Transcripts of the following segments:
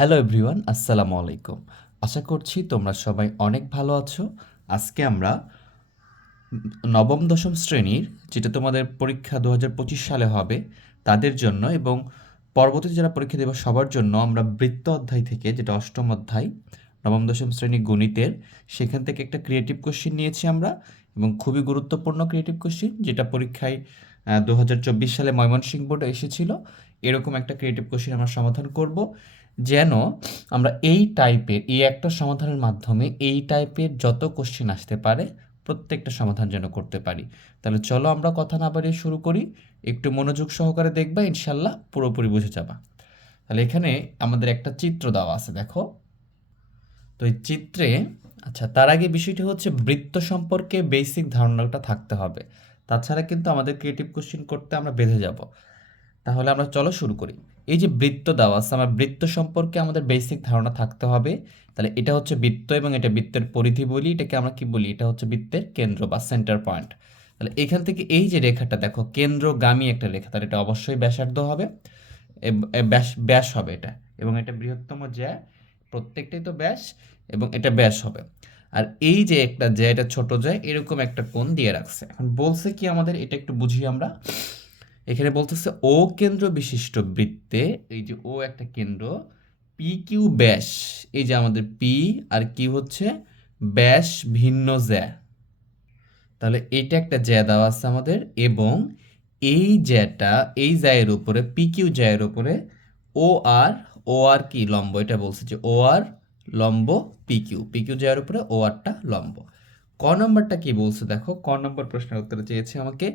Hello everyone আসসালামু আলাইকুম। আশা করছি তোমরা সবাই অনেক ভালো আছো। আজকে আমরা নবম, দশম শ্রেণির, যেটা তোমাদের পরীক্ষা দু হাজার পঁচিশ সালে হবে, তাদের জন্য এবং পরবর্তীতে যারা পরীক্ষা দেবে সবার জন্য আমরা বৃত্ত অধ্যায় থেকে, যেটা অষ্টম অধ্যায়, নবম, দশম শ্রেণি গণিতের, সেখান থেকে একটা ক্রিয়েটিভ কোশ্চিন নিয়েছি আমরা এবং খুবই গুরুত্বপূর্ণ ক্রিয়েটিভ কোশ্চিন যেটা পরীক্ষায় দু হাজার চব্বিশ সালে ময়মনসিংহ বোর্ডে এসেছিল। এরকম একটা ক্রিয়েটিভ কোশ্চিন আমরা সমাধান করব। যেন আমরা এই টাইপের এই একটা সমাধানের মাধ্যমে এই টাইপের যত কোশ্চেন আসতে পারে, প্রত্যেকটা সমাধান যেন করতে পারি। তাহলে চলো আমরা কথা না বাড়িয়ে শুরু করি। একটু মনোযোগ সহকারে দেখবা, ইনশাল্লাহ পুরোপুরি বুঝে যাবা। তাহলে এখানে আমাদের একটা চিত্র দেওয়া আছে, দেখো। তো এই চিত্রে আচ্ছা তার আগে বিষয়টি হচ্ছে বৃত্ত সম্পর্কে বেসিক ধারণাটা থাকতে হবে। তাছাড়া কিন্তু আমাদের ক্রিয়েটিভ কোশ্চেন করতে আমরা বেঁধে যাব। তাহলে আমরা চলো শুরু করি। এই যে বৃত্ত দেওয়া আছে, আমার বৃত্ত সম্পর্কে আমাদের বেসিক ধারণা থাকতে হবে। তাহলে এটা হচ্ছে বৃত্ত এবং এটা বৃত্তের পরিধি বলি, এটাকে আমরা কি বলি? এটা হচ্ছে বৃত্তের কেন্দ্র বা সেন্টার পয়েন্ট তাহলে এখান থেকে এই যে রেখাটা দেখো, কেন্দ্রগামী একটা রেখা, তাহলে এটা অবশ্যই ব্যাসার্ধ হবে ব্যাস ব্যাস হবে এটা। এবং এটা বৃহত্তম জ্যা, প্রত্যেকটাই তো ব্যাস, এবং এটা ব্যাস হবে। আর এই যে একটা জ্যা, এটা ছোট জ্যা, এরকম একটা কোণ দিয়ে রাখছে। এখন বলছে কি আমাদের, এটা একটু বুঝি আমরা। এখানে বলতেছে, ও কেন্দ্র বিশিষ্ট বৃত্তে এই যে ও একটা কেন্দ্র, পি কিউ ব্যাস এই যে আমাদের পি, আর কি হচ্ছে? ব্যাস ভিন্ন জ্যা। তাহলে এটা একটা জ্যা দেওয়া আছে আমাদের, এবং এই জ্যাটা, এই জ্যায়ের উপরে, পি কিউ জ্যায়ের উপরে, ও আর ও আর কি লম্ব, এটা বলছে যে ও আর লম্ব, পি কিউ পি কিউ জ্যায়ের উপরে ও আরটা লম্ব। ক নম্বরটা কি বলছে দেখো, ক নম্বর প্রশ্নের উত্তরে চেয়েছে আমাকে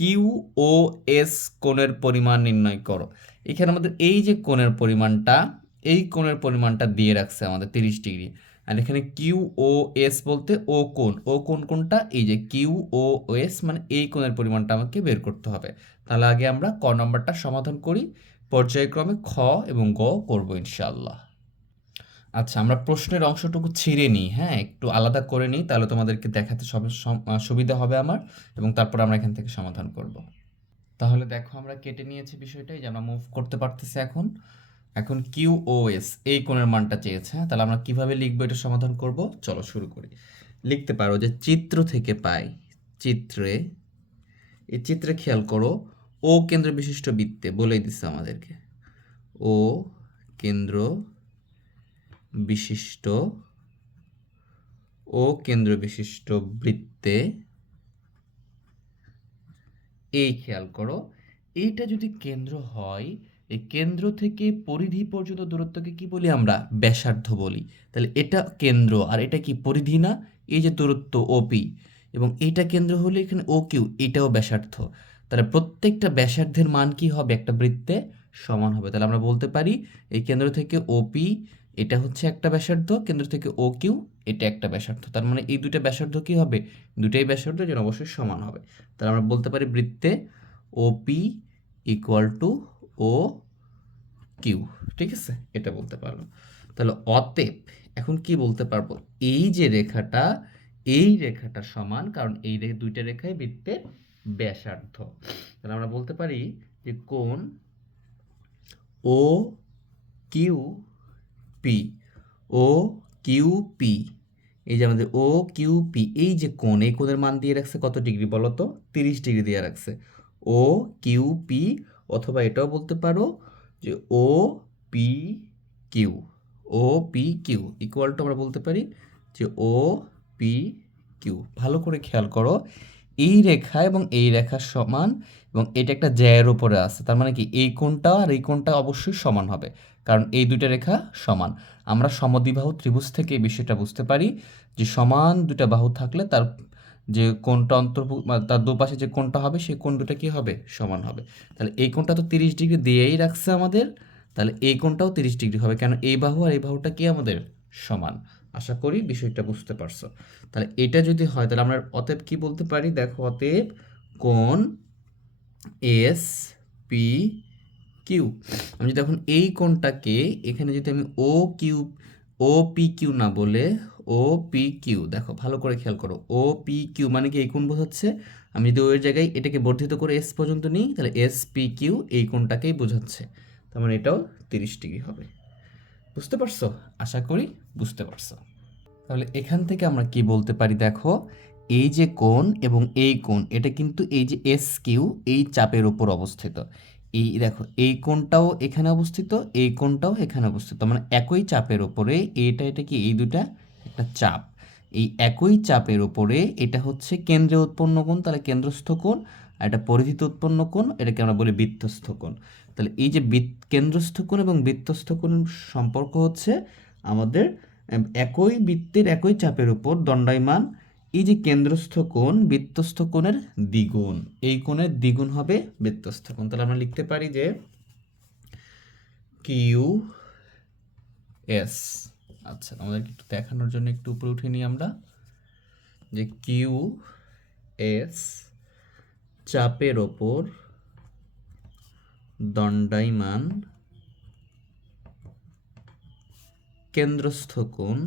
কিউ ও এস কোণের পরিমাণ নির্ণয় করো। এখানে আমাদের এই যে কোণের পরিমাণটা, এই কোণের পরিমাণটা দিয়ে রাখছে আমাদের তিরিশ ডিগ্রি। আর এখানে কিউ ও এস বলতে ও কোণ। ও কোণ কোনটা এই যে কিউ ও এস মানে এই কোণের পরিমাণটা আমাকে বের করতে হবে। তাহলে আগে আমরা ক নম্বরটা সমাধান করি, পর্যায়ক্রমে খ এবং গ করব ইনশাআল্লাহ। আচ্ছা আমরা প্রশ্নের অংশটুকু ছিঁড়ে নিই হ্যাঁ? একটু আলাদা করে নিই, তাহলে তোমাদেরকে দেখাতে সব, সম- সুবিধা হবে আমার এবং তারপর আমরা এখান থেকে সমাধান করব। তাহলে দেখো, আমরা কেটে নিয়েছি বিষয়টাই যে আমরা মুভ করতে পারতেছি এখন। এখন কিউ ও এস এই কোণের মানটা চেয়েছে হ্যাঁ? তাহলে আমরা কীভাবে লিখব এটা সমাধান করব? চলো শুরু করি। লিখতে পারো যে চিত্র থেকে পাই, চিত্রে, এই চিত্রে খেয়াল করো ও কেন্দ্র বিশিষ্ট বৃত্তে বলেই দিচ্ছে আমাদেরকে। ও কেন্দ্র বিশিষ্ট ও কেন্দ্র বিশিষ্ট বৃত্তে এই খেয়াল করো, এইটা যদি কেন্দ্র হয়, এই কেন্দ্র থেকে পরিধি পর্যন্ত দূরত্বকে কি বলি আমরা? ব্যাসার্ধ বলি। তাহলে এটা কেন্দ্র আর এটা কি পরিধি না? এই যে দূরত্ব ওপি এবং এইটা কেন্দ্র হলে এখানে ও কিউ এটাও ব্যাসার্ধ। তাহলে প্রত্যেকটা ব্যাসার্ধের মান কি হবে? একটা বৃত্তে সমান হবে। তাহলে আমরা বলতে পারি, এই কেন্দ্র থেকে ওপি এটা হচ্ছে একটা ব্যাসার্ধ, কেন্দ্র থেকে ও কিউ এটা একটা ব্যাসার্ধ। তার মানে এই দুইটা ব্যাসার্ধ কি হবে? দুটাই ব্যাসার্ধ যেন অবশ্যই সমান হবে। তাহলে আমরা বলতে পারি বৃত্তে O P equal to O Q ঠিক আছে? এটা বলতে পারলাম। তাহলে অতএব এখন কি বলতে পারব? এই যে রেখাটা, এই রেখাটা সমান, কারণ এই দুইটা রেখাই বৃত্তের ব্যাসার্ধ। তাহলে আমরা বলতে পারি যে কোন O Q P O Q P এই যে আমাদের ও কিউ পি এই যে কোণ, এই কোণের মান দিয়ে রাখছে কত ডিগ্রি বলো তো? তিরিশ ডিগ্রি দিয়ে রাখছে। ও কিউ পি অথবা এটাও বলতে পারো যে O P Q O P Q equal to আমরা বলতে পারি যে ও পি কিউ ভালো করে খেয়াল করো। এই রেখা এবং এই রেখা সমান এবং এটা একটা জ্যায়ের ওপরে আছে। তার মানে কি? এই কোণটা আর এই কোণটা অবশ্যই সমান হবে। কারণ এই দুইটা রেখা সমান। আমরা সমদ্বিবাহু ত্রিভুজ থেকে এই বিষয়টা বুঝতে পারি যে সমান দুটা বাহু থাকলে তার যে কোণটা অন্তর্ভুক্ত তার দুপাশে যে কোণটা হবে, সেই কোণ দুটা কি হবে? সমান হবে। তাহলে এই কোণটা তো তিরিশ ডিগ্রি দিয়েই রাখছে আমাদের। তাহলে এই কোণটাও তিরিশ ডিগ্রি হবে। কেন এই বাহু আর এই বাহুটা কি আমাদের? সমান। আশা করি বিষয়টা বুঝতে পারছ। তাহলে এটা যদি হয়, তাহলে আমরা অতএব কি বলতে পারি? দেখো, অতএব কোন এস পি কিউ। আমি যদি এখন এই কোনটাকে এখানে যদি আমি O Q, O P Q না বলে, ও পি কিউ, দেখো, ভালো করে খেয়াল করো, ও পি কিউ মানে কি এই কোণ বোঝাচ্ছে? আমি যদি ওই জায়গায় এটাকে বর্ধিত করে এস পর্যন্ত নিই, তাহলে এস পি কিউ এই কোণটাকেই বোঝাচ্ছে। তার মানে এটাও তিরিশ ডিগ্রি হবে। বুঝতে পারছ? আশা করি বুঝতে পারছ। তাহলে এখান থেকে আমরা কি বলতে পারি দেখো? এই যে কোণ এবং এই কোণ, এটা কিন্তু এই যে এস কিউ এই চাপের উপর অবস্থিত। এই দেখো, এই কোণটাও এখানে অবস্থিত, এই কোণটাও এখানে অবস্থিত। মানে একই চাপের ওপরে এটা এটা কি? এই দুটা একটা চাপ। এই একই চাপের ওপরে এটা হচ্ছে কেন্দ্রে উৎপন্ন কোণ, তাহলে কেন্দ্রস্থ কোণ, আর এটা পরিধিতে উৎপন্ন কোণ, এটাকে আমরা বলি বৃত্তস্থ কোণ। তাহলে এই যে কেন্দ্রস্থ কোণ এবং বৃত্তস্থ কোণ সম্পর্ক হচ্ছে আমাদের একই বৃত্তের একই চাপের উপর দণ্ডায়মান। এই যে কেন্দ্রস্থ কোণ, বৃত্তস্থ কোণের দ্বিগুণ, এই কোণের দ্বিগুণ হবে বৃত্তস্থ কোণ। তাহলে আমরা লিখতে পারি যে কিউ এস। আচ্ছা আমাদেরকে একটু দেখানোর জন্য একটু উপরে উঠে নিই আমরা। যে কিউ এস চাপের ওপর দণ্ডায়মান কেন্দ্রস্থ কোণ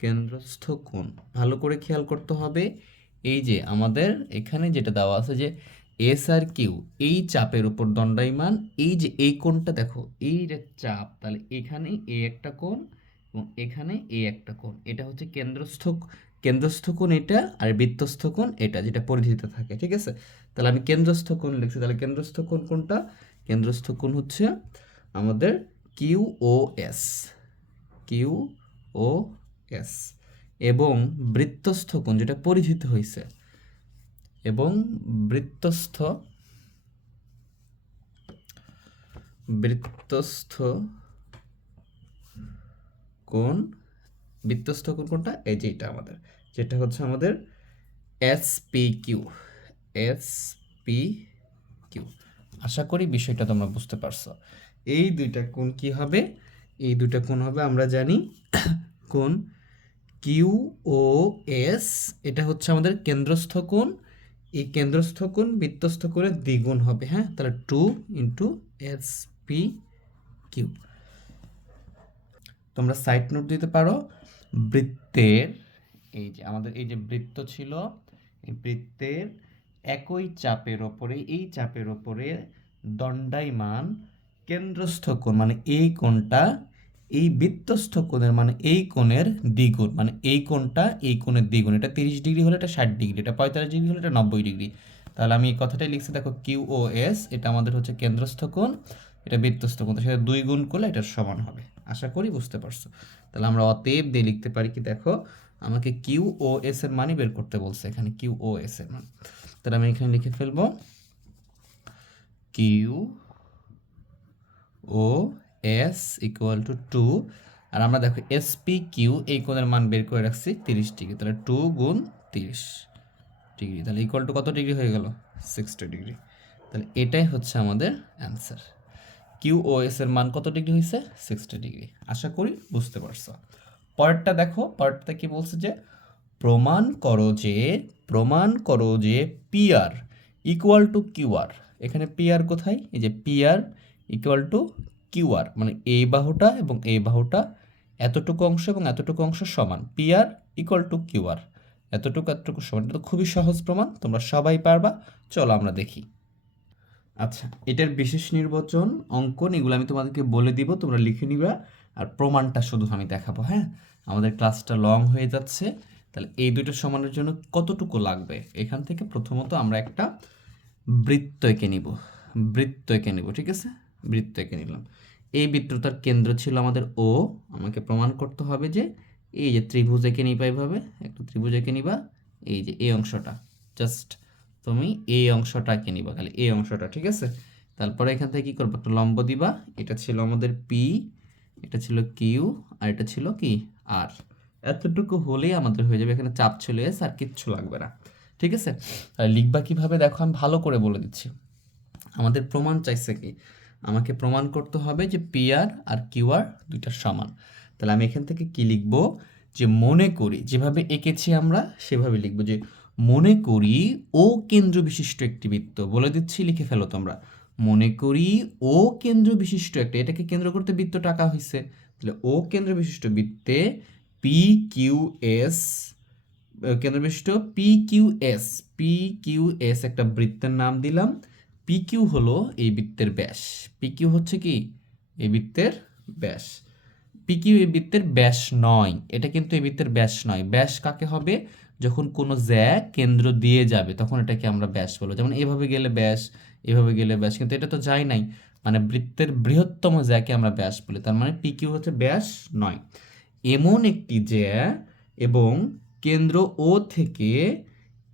কেন্দ্রস্থ কোণ ভালো করে খেয়াল করতে হবে, এই যে আমাদের এখানে যেটা দেওয়া আছে যে এস আর কিউ, এই চাপের উপর দণ্ডায়মান, এই যে এই কোণটা দেখো, এই যে চাপ, তাহলে এখানে এ একটা কোণ এবং এখানে এ একটা কোণ। এটা হচ্ছে কেন্দ্রস্থ কেন্দ্রস্থ কোণ এটা আর বৃত্তস্থ কোণ এটা, যেটা পরিধিতে থাকে, ঠিক আছে? তাহলে আমি কেন্দ্রস্থ কোণ লিখছি, তাহলে কেন্দ্রস্থ কোণ কোনটা? কেন্দ্রস্থ কোণ হচ্ছে আমাদের Q O S, Q O S, এবং বৃত্তস্থ কোণ যেটা পরিধিত হয়েছে এবং বৃত্তস্থ বৃত্তস্থ কোণ বৃত্তস্থ কোণ কোনটা? এই যে এটা আমাদের। যেটা হচ্ছে আমাদের S P Q S P Q আশা করি বিষয়টা তোমরা বুঝতে পারছ। এই দুইটা কোণ কি হবে? এই দুইটা কোণ হবে, আমরা জানি কোণ কিউ ও এস এটা হচ্ছে আমাদের কেন্দ্রস্থ কোণ। এই কেন্দ্রস্থ কোণ বৃত্তস্থ কোণের দ্বিগুণ হবে হ্যাঁ? তাহলে two into S P Q তোমরা সাইড নোট দিতে পারো। বৃত্তের, এই যে আমাদের, এই যে বৃত্ত ছিল, এই বৃত্তের একই চাপের ওপরে, এই চাপের ওপরে দণ্ডায়মান কেন্দ্রস্থ কোণ মানে এই কোণটা এই বৃত্তস্থ কোণের মানে এই কোণের দ্বিগুণ মানে এই কোণটা এই কোণের দ্বিগুণ। এটা তিরিশ ডিগ্রি হলে এটা ষাট ডিগ্রি, এটা পঁয়তাল্লিশ ডিগ্রি হলে এটা নব্বই ডিগ্রি। তাহলে আমি এই কথাটাই লিখছি, দেখো, কিউ ও এস, এটা আমাদের হচ্ছে কেন্দ্রস্থ কোণ। এটা বৃত্তস্থ কোণ সেটা দুই গুণ করলে এটার সমান হবে। আশা করি বুঝতে পারছ। তাহলে আমরা অতএব দিয়ে লিখতে পারি কি, দেখো, আমাকে কিউ ও এস এর মানই বের করতে বলছে এখানে কিউ ও এস এর মান। তাহলে আমি এখানে লিখে ফেলব। Q O S equal to two আর আমরা দেখো এস পি কিউ এই কোণের মান বের করে রাখছি তিরিশ ডিগ্রি। তাহলে টু গুণ তিরিশ ডিগ্রি। তাহলে ইকুয়াল টু কত ডিগ্রি হয়ে গেল? Sixty degree. তাহলে এটাই হচ্ছে আমাদের অ্যান্সার কিউ ও এস এর মান কত ডিগ্রি হয়েছে? Sixty degree. আশা করি বুঝতে পারছ। পরেরটা দেখো। পরেরটা কি বলছে যে, প্রমাণ করো যে, প্রমাণ করো যে পিআর ইকুয়াল টু কিউআর এখানে পিআর কোথায়? এই যে পিআর ইকুয়াল টু কিউআর মানে এই বাহুটা এবং এই বাহুটা এতটুকু অংশ এবং এতটুকু অংশ সমান। পিআর ইকুয়াল টু কিউআর এতটুকু এতটুকু সমান। এটা তো খুবই সহজ প্রমাণ। তোমরা সবাই পারবা। চলো আমরা দেখি। আচ্ছা এটার বিশেষ নির্বাচন, অঙ্কন, এগুলো আমি তোমাদেরকে বলে দিব, তোমরা লিখে নিবা। আর প্রমাণটা শুধু আমি দেখাবো হ্যাঁ? আমাদের ক্লাসটা লং হয়ে যাচ্ছে। তাহলে এই দুটো সমানের জন্য কতটুকু লাগবে? এখান থেকে প্রথমত আমরা একটা বৃত্ত এঁকে নিব, বৃত্ত এঁকে নিব, ঠিক আছে? বৃত্ত এঁকে নিলাম। এই বৃত্তটার কেন্দ্র ছিল আমাদের ও আমাকে প্রমাণ করতে হবে যে এই যে ত্রিভুজ এঁকে নিবা এইভাবে একটা ত্রিভুজ এঁকে নিবা, এই যে এই অংশটা জাস্ট তুমি এই অংশটা এঁকে নিবা, খালি এই অংশটা, ঠিক আছে? তারপরে এখান থেকে কী করব? একটা লম্ব দিবা, এটা ছিল আমাদের পি এটা ছিল কিউ আর এটা ছিল কি? আর এতটুকু হলেই আমাদের হয়ে যাবে, এখানে চাপ চলে এসে আর কিচ্ছু লাগবে না, ঠিক আছে? আর লিখবা কীভাবে? দেখো, আমি ভালো করে বলে দিচ্ছি। আমাদের প্রমাণ চাইছে কি? আমাকে প্রমাণ করতে হবে যে পি আর আর কিউ আর দুইটা সমান। তাহলে আমি এখান থেকে কি লিখব? যে মনে করি, যেভাবে এঁকেছি আমরা, সেভাবে লিখব যে মনে করি ও কেন্দ্র বিশিষ্ট একটি বৃত্ত। বলে দিচ্ছি, লিখে ফেলো তোমরা। মনে করি ও কেন্দ্র বিশিষ্ট একটা, এটাকে কেন্দ্র করতে বৃত্ত টাকা হয়েছে তাহলে ও কেন্দ্র বিশিষ্ট বৃত্তে পি কিউ এস কেন্দ্র বিশিষ্ট P Q S P Q S একটা বৃত্তের নাম দিলাম। পি কিউ হলো এই বৃত্তের ব্যাস। পি কিউ হচ্ছে কি? এই বৃত্তের ব্যাস। পিকিউ এই বৃত্তের ব্যাস নয়। এটা কিন্তু এই বৃত্তের ব্যাস নয়। ব্যাস কাকে হবে? যখন কোনো জ্যা কেন্দ্র দিয়ে যাবে, তখন এটাকে আমরা ব্যাস বলব। যেমন এভাবে গেলে ব্যাস, এভাবে গেলে ব্যাস, কিন্তু এটা তো যায় নাই। মানে বৃত্তের বৃহত্তম জ্যাকে আমরা ব্যাস বলি, তার মানে পিকিউ হচ্ছে ব্যাস নয়। এমন একটি জ্যা এবং কেন্দ্র ও থেকে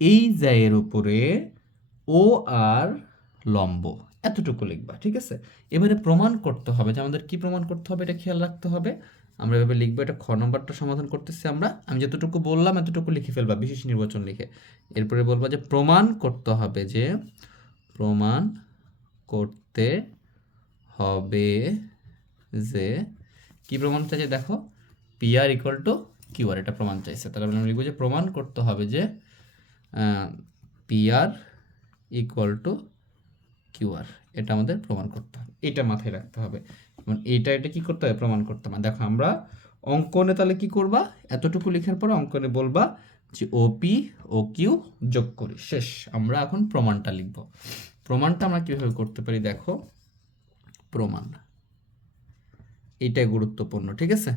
এই জ্যায়ের উপরে ও আর লম্ব। এতটুকু লিখবা, ঠিক আছে? এবারে প্রমাণ করতে হবে যে আমাদের কি প্রমাণ করতে হবে? এটা খেয়াল রাখতে হবে। আমরা এভাবে লিখব, এটা খ নম্বরটা সমাধান করতেছি আমরা। আমি যতটুকু বললাম, এতটুকু লিখে ফেলবা, বিশেষ নির্বাচন লিখে। এরপরে বলবা যে প্রমাণ করতে হবে যে প্রমাণ করতে হবে যে কি প্রমাণ চাইছে দেখো P R equal to Q R এটা প্রমাণ চাইছে। তাহলে আমরা লিখব যে প্রমাণ করতে হবে যে P R equal to QR এটা আমাদের প্রমাণ করতে হবে। এটা মাথায় রাখতে হবে। এইটা, এটা কি করতে হবে প্রমাণ করতে হবে দেখো, আমরা অঙ্কনে তাহলে কি করবা? এতটুকু লেখার পরে অঙ্কনে বলবা যে ওপি ও কিউ যোগ করি। শেষ। আমরা এখন প্রমাণটা লিখব। প্রমাণটা আমরা কীভাবে করতে পারি? দেখো, প্রমাণ। এটাই গুরুত্বপূর্ণ, ঠিক আছে?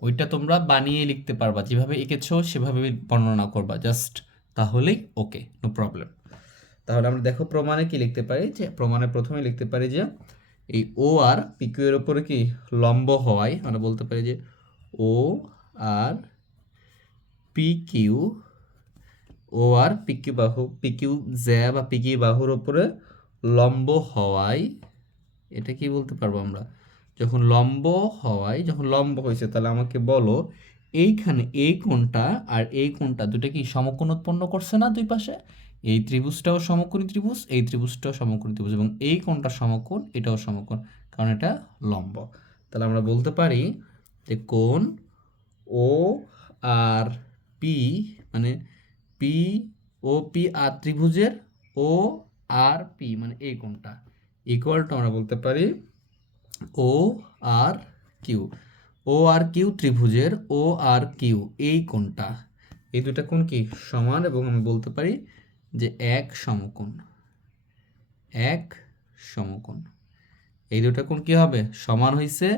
ওইটা তোমরা বানিয়ে লিখতে পারবা। যেভাবে এঁকেছো, সেভাবে বর্ণনা করবা। জাস্ট তাহলেই ওকে, নো প্রবলেম। তাহলে আমরা দেখো প্রমাণে কি লিখতে পারি? যে প্রমাণে প্রথমে লিখতে পারি যে এই ও আর পিকিউ এর উপরে কি লম্ব হওয়ায় আমরা বলতে পারি যে O R P Q O R PQ বাহু পিকিউ জ্যা বা পিকিউ বাহুর ওপরে লম্ব হওয়ায়, এটা কি বলতে পারব আমরা? যখন লম্ব হওয়ায়, যখন লম্ব হয়েছে, তাহলে আমাকে বলো এইখানে এই কোণটা আর এই কোণটা দুটো কি সমকোণ উৎপন্ন করছে না দুই পাশে? এই ত্রিভুজটাও সমকোণী ত্রিভুজ, এই ত্রিভুজটাও সমকোণী ত্রিভুজ এবং এই কোণটা সমকোণ, এটাও সমকোণ, কারণ এটা লম্ব। তাহলে আমরা বলতে পারি যে কোণ ও আর পি মানে পি ও পি আর ত্রিভুজের ও আর পি মানে এই কোণটা। ইকুয়াল টু আমরা বলতে পারি ও আর কিউ ও আর কিউ ত্রিভুজের, ও আর কিউ এই কোণটা। এই দুটা কোণ কি সমান এবং আমি বলতে পারি যে এক সমকোণ। এক সমকোণ। এই দুটা কোণ কি হবে? সমান হয়েছে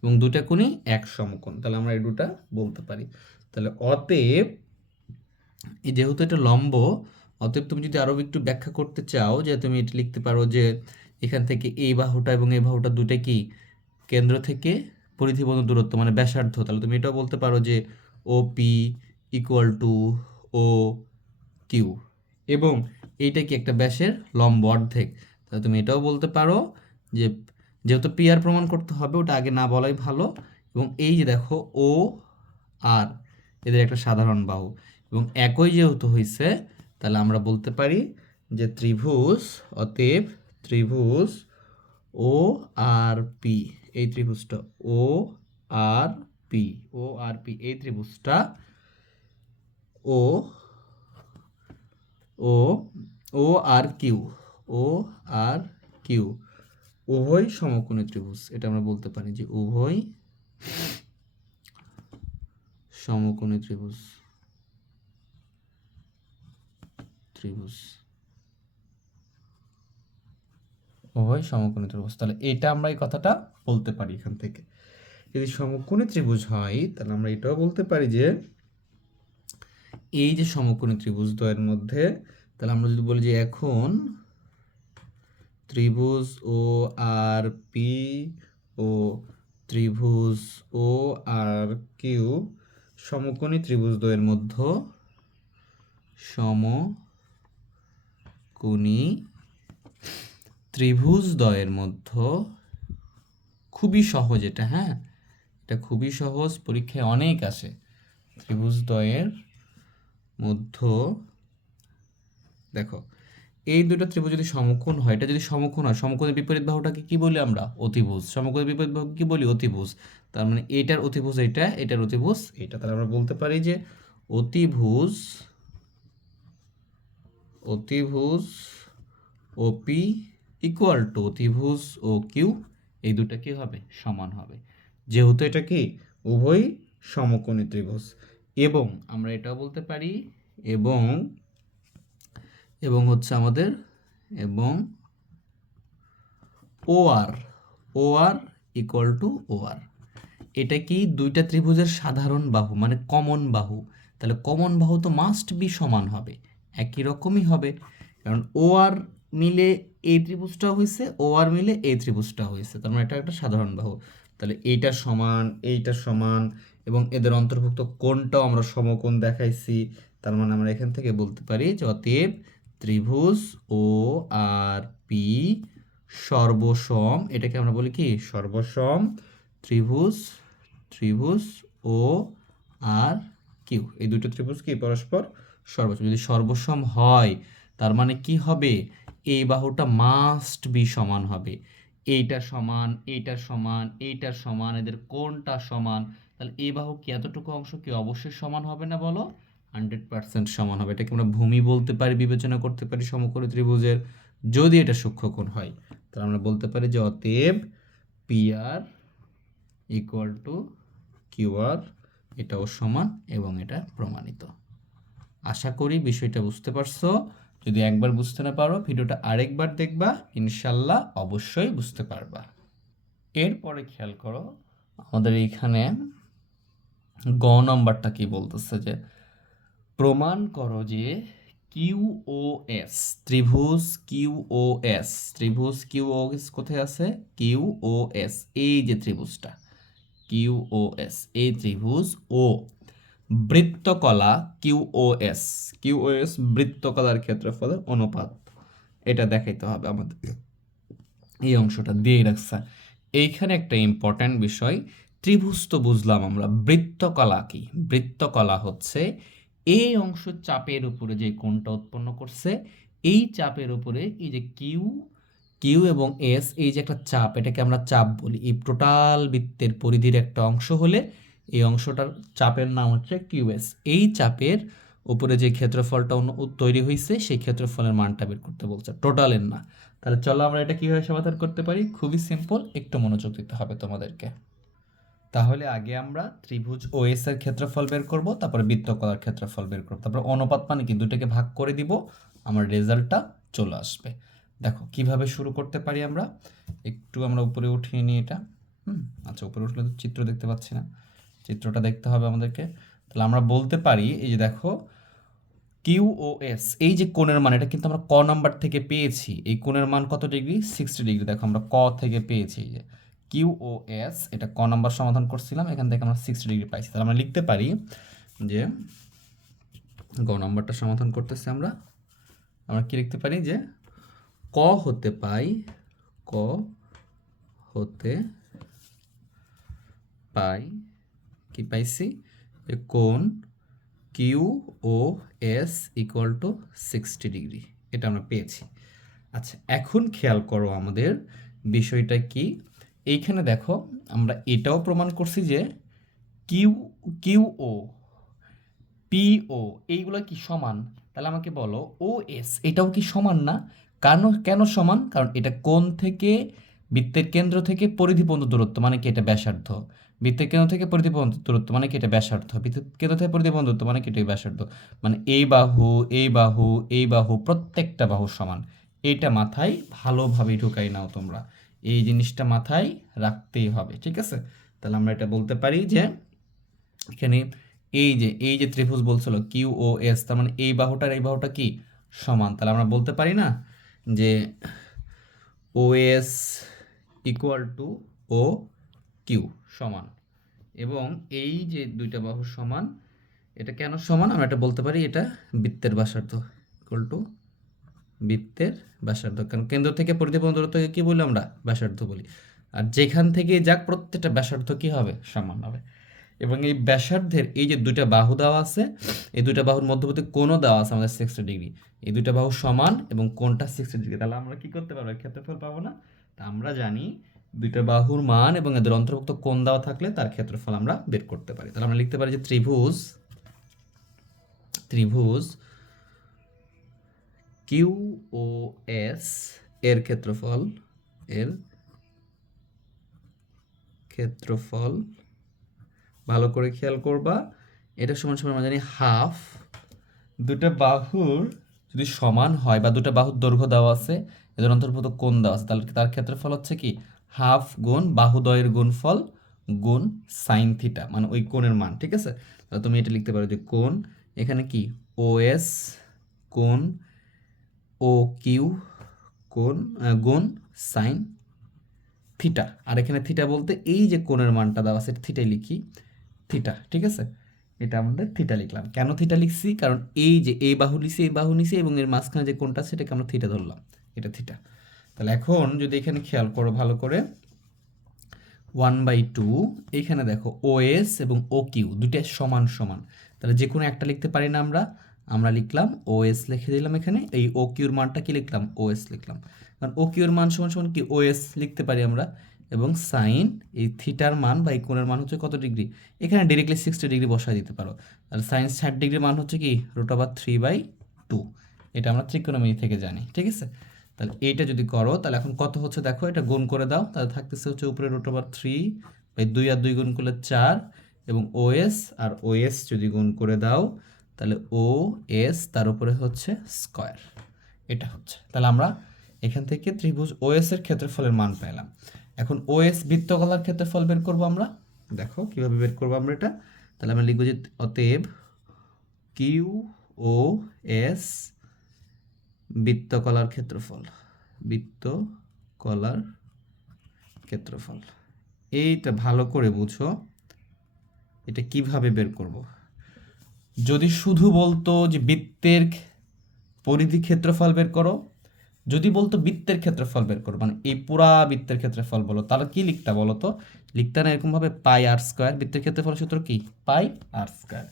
এবং দুটা কোণই এক সমকোণ। তাহলে আমরা এই দুটা বলতে পারি। তাহলে অতএব এই যেহেতু এটা লম্ব, অতএব তুমি যদি আরও একটু ব্যাখ্যা করতে চাও যে তুমি এটা লিখতে পারো যে এখান থেকে এই বাহুটা এবং এই বাহুটা দুটা কি কেন্দ্র থেকে পরিধিবন্ধ দূরত্ব মানে ব্যাসার্ধ। তাহলে তুমি এটাও বলতে পারো যে O P equal to O Q এবং এইটা কি একটা ব্যাসের লম্ব অর্ধেক? তাহলে তুমি এটাও বলতে পারো যে যেহেতু পি আর প্রমাণ করতে হবে, ওটা আগে না বলাই ভালো। এবং এই যে দেখো ও আর এদের একটা সাধারণ বাহু। এবং একই যেহেতু হয়েছে তাহলে আমরা বলতে পারি যে ত্রিভুজ, অতএব ত্রিভুজ ও আর পি এই ত্রিভুজটা ও আর পি ও আর পি এই ত্রিভুজটা ও ও ও আর কিউ, ও আর কিউ। উভয় সমকোণী ত্রিভুজ, এটা আমরা বলতে পারি যে উভয় সমকোণী ত্রিভুজ। ত্রিভুজ। উভয় সমকোণী ত্রিভুজ, তাহলে এটা আমরা এই কথাটা বলতে পারি এখান থেকে। যদি সমকোণী ত্রিভুজ হয়, তাহলে আমরা এটাও বলতে পারি যে এই যে সমকোণী ত্রিভুজ দ্বয়ের মধ্যে, তাহলে আমরা যদি বলি যে এখন ত্রিভুজ ও আর পি ও ত্রিভুজ ও আর কিউ সমকোণী ত্রিভুজ দ্বয়ের মধ্যে সমকোণী ত্রিভুজ দ্বয়ের মধ্যে, খুবই সহজ এটা হ্যাঁ? এটা খুবই সহজ, পরীক্ষায় অনেক আসে ত্রিভুজ দ্বয়ের মধ্য, দেখো, এই দুটো ত্রিভুজ যদি সমকোণ হয়, এটা যদি সমকোণ হয়, সমকোণের বিপরীত বাহুটাকে কি বলি আমরা? অতিভুজ। সমকোণের বিপরীত বাহুকে কি বলি? অতিভুজ। তার মানে এটার অতিভুজ এটা এটার অতিভুজ এটা তাহলে আমরা বলতে পারি যে অতিভুজ অতিভুজ ওপি ইকুয়াল টু অতিভুজ ও কিউ, এই দুটা কি হবে? সমান হবে। যেহেতু এটা কি? উভয় সমকোণী ত্রিভুজ। এবং আমরা এটাও বলতে পারি এবং এবং হচ্ছে আমাদের এবং ও আর ও আর ইকুয়াল টু ও আর এটা কি দুইটা ত্রিভুজের সাধারণ বাহু মানে কমন বাহু? তাহলে কমন বাহু তো মাস্ট বি সমান হবে, একই রকমই হবে। কারণ ও আর মিলে এই ত্রিভুজটা হয়েছে ও আর মিলে এই ত্রিভুজটা হয়েছে তার মানে এটা একটা সাধারণ বাহু। তাহলে এইটা সমান এইটা সমান এবং এদের অন্তর্ভুক্ত কোনটাও আমরা সমকোণ দেখাইছি। তার মানে আমরা এখান থেকে বলতে পারি যে অতএব ত্রিভুজ ও আর পি সর্বসম। এটাকে আমরা বলি কি? সর্বসম, ত্রিভুজ ত্রিভুজ ও আর কিউ এই দুটো ত্রিভুজ কি? পরস্পর সর্বসম। যদি সর্বসম হয়, তার মানে কি হবে? এই বাহুটা মাস্ট বি সমান হবে। এইটা সমান এইটা সমান এইটার সমান, এদের কোনটা সমান। তাহলে এ বাহু কি এতটুকু অংশ কি অবশ্যই সমান হবে না বলো? হান্ড্রেড পার্সেন্ট সমান হবে। এটাকে আমরা ভূমি বলতে পারি, বিবেচনা করতে পারি সমকোণী ত্রিভুজের। যদি এটা সূক্ষ্মকোণ হয়, তাহলে আমরা বলতে পারি যে অতএব P R equal to Q R এটাও সমান এবং এটা প্রমাণিত। আশা করি বিষয়টা বুঝতে পারছ। যদি একবার বুঝতে না পারো, ভিডিওটা আরেকবার দেখবা, ইনশাল্লাহ অবশ্যই বুঝতে পারবা। এরপরে খেয়াল করো, আমাদের এইখানে গ নম্বরটা কি বলতেছে যে, প্রমাণ করো যে কিউ ও এস, ত্রিভুজ কিউ ও এস, ত্রিভুজ কিউ ও এস কোথায় আছে? কিউ ও এস, এই যে ত্রিভুজটা, কিউ ও এস, এই ত্রিভুজ ও। বৃত্তকলা Q O S, Q O S বৃত্তকলার ক্ষেত্রফলের অনুপাত, এটা দেখাইতে হবে আমাদের এই অংশটা দিয়ে রাখছে। এইখানে একটা ইম্পর্ট্যান্ট বিষয় ত্রিভুজ তো বুঝলাম আমরা, বৃত্তকলা কি? বৃত্তকলা হচ্ছে এই অংশ চাপের উপরে যে কোণটা উৎপন্ন করছে, এই চাপের উপরে এই যে কিউ কিউ এবং এস এই যে একটা চাপ, এটাকে আমরা চাপ বলি। এই টোটাল বৃত্তের পরিধির একটা অংশ হলে এই অংশটার চাপের নাম হচ্ছে কিউএস এই চাপের উপরে যে ক্ষেত্রফলটা অন্য- তৈরি হয়েছে সেই ক্ষেত্রফলের মানটা বের করতে বলছে, টোটালের না। তাহলে চলো আমরা এটা কীভাবে সমাধান করতে পারি? খুবই সিম্পল, একটু মনোযোগ দিতে হবে তোমাদেরকে। তাহলে আগে আমরা ত্রিভুজ ও এস এর ক্ষেত্রফল বের করব, তারপরে বৃত্তকলার ক্ষেত্রফল বের করব। তারপর অনুপাত মানে কি? দুটোকে ভাগ করে দিব, আমার রেজাল্টটা চলে আসবে। দেখো, কীভাবে শুরু করতে পারি আমরা? একটু আমরা উপরে উঠিয়ে নিই এটা। হুম আচ্ছা উপরে উঠলে তো চিত্র দেখতে পাচ্ছি না। চিত্রটা দেখতে হবে আমাদেরকে। তাহলে আমরা বলতে পারি, এই যে দেখো কিউ ও এস এই যে কোণের মান, এটা কিন্তু আমরা ক নাম্বার থেকে পেয়েছি। এই কোণের মান কত ডিগ্রি? Sixty degree. দেখো, আমরা ক থেকে পেয়েছি এই যে। কিউ ও এস এটা ক নাম্বার সমাধান করছিলাম, এখান থেকে আমরা সিক্সটি ডিগ্রি পাইছি। তাহলে আমরা লিখতে পারি যে গ নাম্বারটা সমাধান করতেছি আমরা। আমরা কি লিখতে পারি যে ক হতে পাই, ক হতে পাই কি পাইছি? যে কোণ Q O S equal to sixty degree এটা আমরা পেয়েছি। আচ্ছা এখন খেয়াল করো আমাদের বিষয়টা কি? এইখানে দেখো, আমরা এটাও প্রমাণ করছি যে কিউ কিউ ও পিও, এইগুলো কি সমান? তাহলে আমাকে বলো ও এস এটাও কি সমান না? কেন কেন সমান? কারণ এটা কোন থেকে বৃত্তের কেন্দ্র থেকে পরিধি পর্যন্ত দূরত্ব মানে কি এটা ব্যাসার্ধ? বৃত্তের কেন্দ্র থেকে পরিধি পর্যন্ত দূরত্ব মানে কি এটা ব্যাসার্ধ? বৃত্তের কেন্দ্র থেকে পরিধি পর্যন্ত দূরত্ব মানে কি এটা ব্যাসার্ধ? মানে এই বাহু এই বাহু এই বাহু, প্রত্যেকটা বাহু সমান। এইটা মাথায় ভালোভাবে ঢুকাই নাও তোমরা। এই জিনিসটা মাথায় রাখতেই হবে, ঠিক আছে? তাহলে আমরা এটা বলতে পারি যে এখানে এই যে এই যে ত্রিভুজ বলছিল কিউ ও এস তার মানে এই বাহুটার এই বাহুটা কি? সমান। তাহলে আমরা বলতে পারি না যে O S equal to O Q সমান। এবং এই যে দুইটা বাহু সমান, এটা কেন সমান? আমরা এটা বলতে পারি এটা বৃত্তের ব্যাসার্ধ ইকুয়াল টু বৃত্তের ব্যাসার্ধ। কারণ কেন্দ্র থেকে পরিধি দূরত্বকে কি বলি আমরা? ব্যাসার্ধ বলি। আর যেখান থেকে যাক প্রত্যেকটা ব্যাসার্ধ কী হবে? সমান হবে। এবং এই ব্যাসার্ধের এই যে দুইটা বাহু দেওয়া আছে, এই দুইটা বাহুর মধ্যবর্তী কোণও দেওয়া আছে আমাদের সিক্সটি ডিগ্রি এই দুইটা বাহু সমান এবং কোণটা সিক্সটি ডিগ্রি তাহলে আমরা কি করতে পারব? ক্ষেত্রফল পাবো না? তা আমরা জানি দুইটা বাহুর মান এবং এদের অন্তর্ভুক্ত কোণ দেওয়া থাকলে তার ক্ষেত্রফল আমরা বের করতে পারি। তাহলে আমরা লিখতে পারি যে ত্রিভুজ ত্রিভুজ কিউ ও এস এর ক্ষেত্রফল এর ক্ষেত্রফল, ভালো করে খেয়াল করবা। এটা সমান সমান জানি হাফ। দুটো বাহুর যদি সমান হয় বা দুটো বাহুর দৈর্ঘ্য দেওয়া আছে, এদের অন্তর্ভুক্ত কোণ দেওয়া আছে, তাহলে তার ক্ষেত্রফল হচ্ছে কি? হাফ গুণ বাহুদয়ের গুণফল গুণ সাইন থিটা মানে ওই কোণের মান, ঠিক আছে? তুমি এটা লিখতে পারো যে কোণ, এখানে কি? ও এস কোণ ও কিউ কোন গুণ সাইন থিটা। আর এখানে থিটা বলতে এই যে কোণের মানটা দেওয়া আছে, থিটাই লিখি, থিটা, ঠিক আছে? এটা আমাদের থিটা লিখলাম। কেন থিটা লিখছি? কারণ এই যে এই বাহু নিছি এই বাহু নিছি এবং এর মাঝখানে যে কোণটা সেটাকে আমরা থিটা ধরলাম। এটা থিটা। তাহলে এখন যদি এখানে খেয়াল করো ভালো করে, ওয়ান বাই টু এইখানে দেখো ও এস এবং ও কিউ দুইটা সমান সমান। তাহলে যে কোনো একটা লিখতে পারি না আমরা আমরা লিখলাম ও এস লিখে দিলাম এখানে, এই ও কিউর মানটা কি লিখলাম? ও এস লিখলাম। কারণ ও কিউর মান সমান সমান কি? ও এস লিখতে পারি আমরা। এবং সাইন এই থিটার মান বা এই কোণের মান হচ্ছে কত ডিগ্রি? এখানে ডিরেক্টলি সিক্সটি ডিগ্রি বসায় দিতে পারো। আর সাইন ষাট ডিগ্রি মান হচ্ছে কি? Root over three by two এটা আমরা ত্রিকোণমিতি থেকে জানি, ঠিক আছে? তাহলে এইটা যদি করো, তাহলে এখন কত হচ্ছে দেখো? এটা গুণ করে দাও। তাহলে থাকতেছে হচ্ছে উপরে রুট ওভার থ্রি বাই দুই আর দুই গুণ করলে চার। এবং ওএস আর ওএস যদি গুণ করে দাও তাহলে ও এস তার উপরে হচ্ছে স্কয়ার এটা হচ্ছে। তাহলে আমরা এখান থেকে ত্রিভুজ ওএস এর ক্ষেত্রফলের মান পেলাম এখন ও এস বৃত্তকলার ক্ষেত্রফল বের করব আমরা। দেখো, কীভাবে বের করব আমরা এটা? তাহলে আমরা লিখব যে অতএব কিউ ও এস বৃত্তকলার ক্ষেত্রফল। বৃত্তকলার ক্ষেত্রফল। এইটা ভালো করে বুঝো। এটা কীভাবে বের করব? যদি শুধু বলতো যে বৃত্তের পরিধি ক্ষেত্রফল বের করো, যদি বলতো বৃত্তের ক্ষেত্রফল বের করো মানে এই পুরা বৃত্তের ক্ষেত্রফল বলো, তাহলে কি লিখতা বলো তো? লিখতে না এরকমভাবে পাই আর স্কোয়ার, বৃত্তের ক্ষেত্রফল সূত্র কি? Pi r square.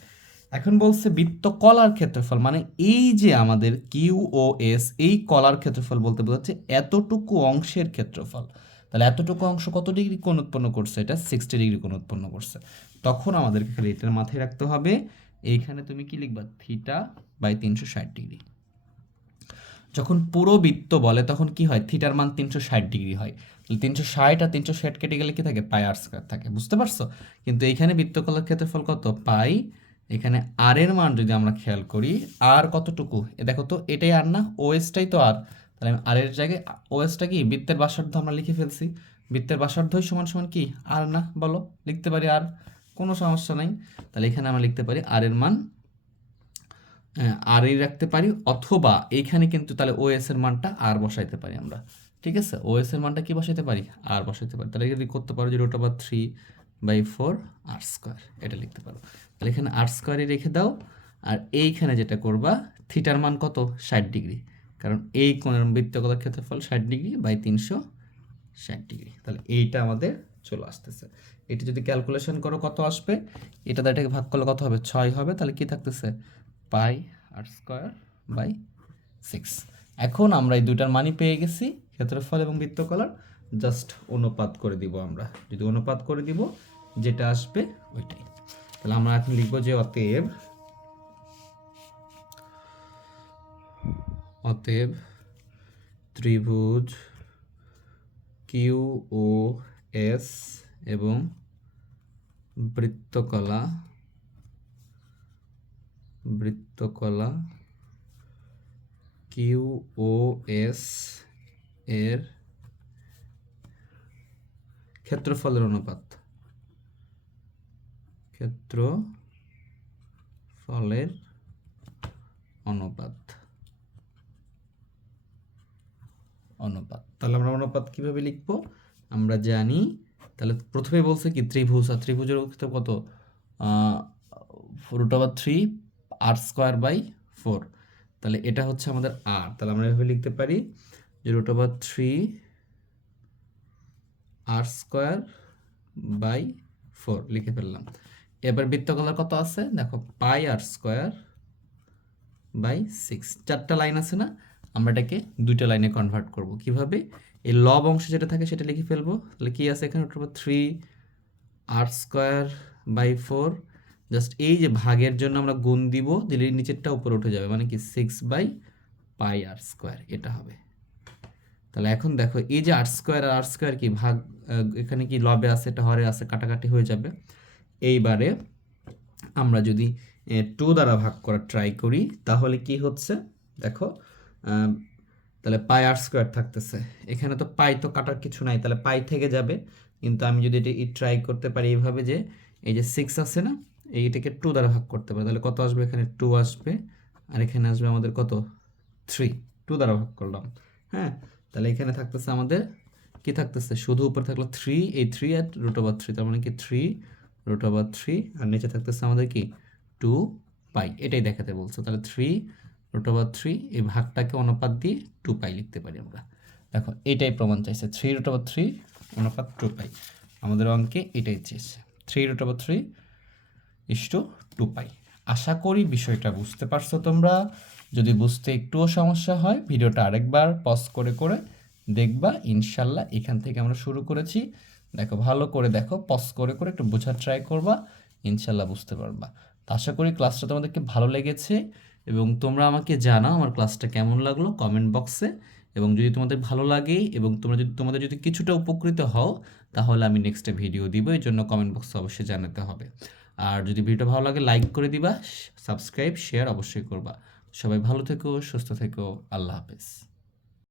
এখন বলছে বৃত্ত কলার ক্ষেত্রফল মানে এই যে আমাদের কিউ ও এস, এই কলার ক্ষেত্রফল বলতে বোঝাচ্ছে এতটুকু অংশের ক্ষেত্রফল। তাহলে এতটুকু অংশ কত ডিগ্রি কোণ উৎপন্ন করছে? এটা সিক্সটি ডিগ্রি কোণ উৎপন্ন করছে। তখন আমাদেরকে খালি এটার মাথায় রাখতে হবে এইখানে তুমি কি লিখবা? থিটা বাই তিনশো ষাট ডিগ্রি যখন পুরো বৃত্ত বলে, তখন কি হয়? থিটার মান তিনশো ষাট ডিগ্রি হয়। তিনশো ষাট আর তিনশো ষাট কেটে গেলে কি থাকে? পাই আর স্কোয়ার থাকে। বুঝতে পারছ? কিন্তু এইখানে বৃত্তকলার ক্ষেত্রফল কত? পাই এখানে আর এর মান যদি আমরা খেয়াল করি আর কতটুকু? এ দেখো তো, এটাই আর না ওএসটাই তো আর তাহলে আমি আর এর জায়গায় ওএসটা কি? বৃত্তের ব্যাসার্ধ আমরা লিখে ফেলছি। বৃত্তের ব্যাসার্ধই সমান সমান কি? আর না, বলো। লিখতে পারি আর কোনো সমস্যা নাই। তাহলে এখানে আমরা লিখতে পারি আর এর মান আর এই রাখতে পারি অথবা এইখানে কিন্তু তাহলে ও এস এর মানটা আর বসাইতে পারি আমরা। ঠিক আছে? ও এস এর মানটা কি বসাইতে পারি? আর বসাইতে পারি। তাহলে যদি করতে পারো যে root over three by four r square এটা লিখতে পারো। তাহলে এখানে আর স্কোয়ারই রেখে দাও। আর এইখানে যেটা করবা থিটার মান কত? ষাট ডিগ্রি। কারণ এই কোণের বৃত্তকলার ক্ষেত্রফল ষাট ডিগ্রি বাই তিনশো ষাট ডিগ্রি। তাহলে এইটা আমাদের চলে আসতেছে। এটা যদি ক্যালকুলেশন করো কত আসবে, এটা এটাকে ভাগ করলে কত হবে? ছয় হবে, তাহলে কি থাকতেছে? Pi r square by six এখন আমরা এই দুইটার মানি পেয়ে গেছি, ক্ষেত্রফল এবং বৃত্তকলার। জাস্ট অনুপাত করে দিব আমরা। যদি অনুপাত করে দিব, যেটা আসবে ওইটাই। তাহলে আমরা এখন লিখব যে অতএব অতএব ত্রিভুজ কিউ ও এস এবং বৃত্তকলা বৃত্তকলা, কিউ ও এস এর ক্ষেত্রফলের অনুপাত। ক্ষেত্র ফলের অনুপাত। অনুপাত। তাহলে আমরা অনুপাত কীভাবে লিখব? আমরা জানি, তাহলে প্রথমে বলছে কি ত্রিভুজ, আর ত্রিভুজের ক্ষেত্রে কত? Root over three r square by four তাহলে এটা হচ্ছে আমাদের আর তাহলে আমরা এভাবে লিখতে পারি যে root over three r square by four লিখে ফেললাম। এবার বৃত্তকলার কত আছে? দেখো pi r square by six চারটা লাইন আছে না? আমরা এটাকে দুইটা লাইনে কনভার্ট করব। কীভাবে? এই লব অংশ যেটা থাকে সেটা লিখে ফেলব। তাহলে কি আছে এখানে? Over three r square by four just এই যে ভাগের জন্য আমরা গুণ দিব, দিলে নিচেরটা উপরে উঠে যাবে। মানে কি? Six by pi r square এটা হবে। তাহলে এখন দেখো, এই যে আর স্কোয়ার আর আর স্কোয়ার কি? ভাগ এখানে কি লবে আছে, এটা হরে আছে, কাটাকাটি হয়ে যাবে। এইবারে আমরা যদি টু দ্বারা ভাগ করার ট্রাই করি, তাহলে কি হচ্ছে? দেখো তাহলে পাই আর স্কোয়ার থাকতেছে। এখানে তো পাই তো কাটার কিছু নাই, তাহলে পাই থেকে যাবে। কিন্তু আমি যদি এটা ট্রাই করতে পারি এইভাবে যে, এই যে সিক্স আছে না, এইটাকে টু দ্বারা ভাগ করতে পারি। তাহলে কত আসবে এখানে? টু আসবে। আর এখানে আসবে আমাদের কত? থ্রি টু দ্বারা ভাগ করলাম। হ্যাঁ? তাহলে এখানে থাকতেছে আমাদের, কি থাকতেছে? শুধু উপরে থাকল থ্রি এই three r root over three তার মানে কি থ্রি রুট ওভার থ্রি আর নিচে থাকতেছে আমাদের কি? টু পাই এটাই দেখাতে বলছো। তাহলে থ্রি রুট ওভার থ্রি এই ভাগটাকে অনুপাত দিয়ে টু পাই লিখতে পারি আমরা। দেখো, এটাই প্রমাণ চাইছে। থ্রি রুট ওভার থ্রি অনুপাত টু পাই আমাদের অঙ্কে এটাই চেয়েছে। Three root over three is to two pi আশা করি বিষয়টা বুঝতে পারছ তোমরা। যদি বুঝতে একটুও সমস্যা হয়, ভিডিওটা আরেকবার পজ করে করে দেখবা। ইনশাল্লাহ এখান থেকে আমরা শুরু করেছি। দেখো, ভালো করে দেখো পজ করে করে একটু বোঝার ট্রাই করবা। ইনশাল্লাহ বুঝতে পারবা। আশা করি ক্লাসটা তোমাদেরকে ভালো লেগেছে। এবং তোমরা আমাকে জানাও আমার ক্লাসটা কেমন লাগল কমেন্ট বক্সে। এবং যদি তোমাদের ভালো লাগে এবং তোমরা যদি, তোমাদের যদি কিছুটা উপকৃত হও, তাহলে আমি নেক্সটে ভিডিও দিব, এই জন্য কমেন্ট বক্সে অবশ্যই জানাতে হবে। আর যদি ভিডিওটা ভালো লাগে লাইক করে দিবা সাবস্ক্রাইব শেয়ার অবশ্যই করবা। সবাই ভালো থেকো, সুস্থ থেকো, আল্লাহ হাফেজ।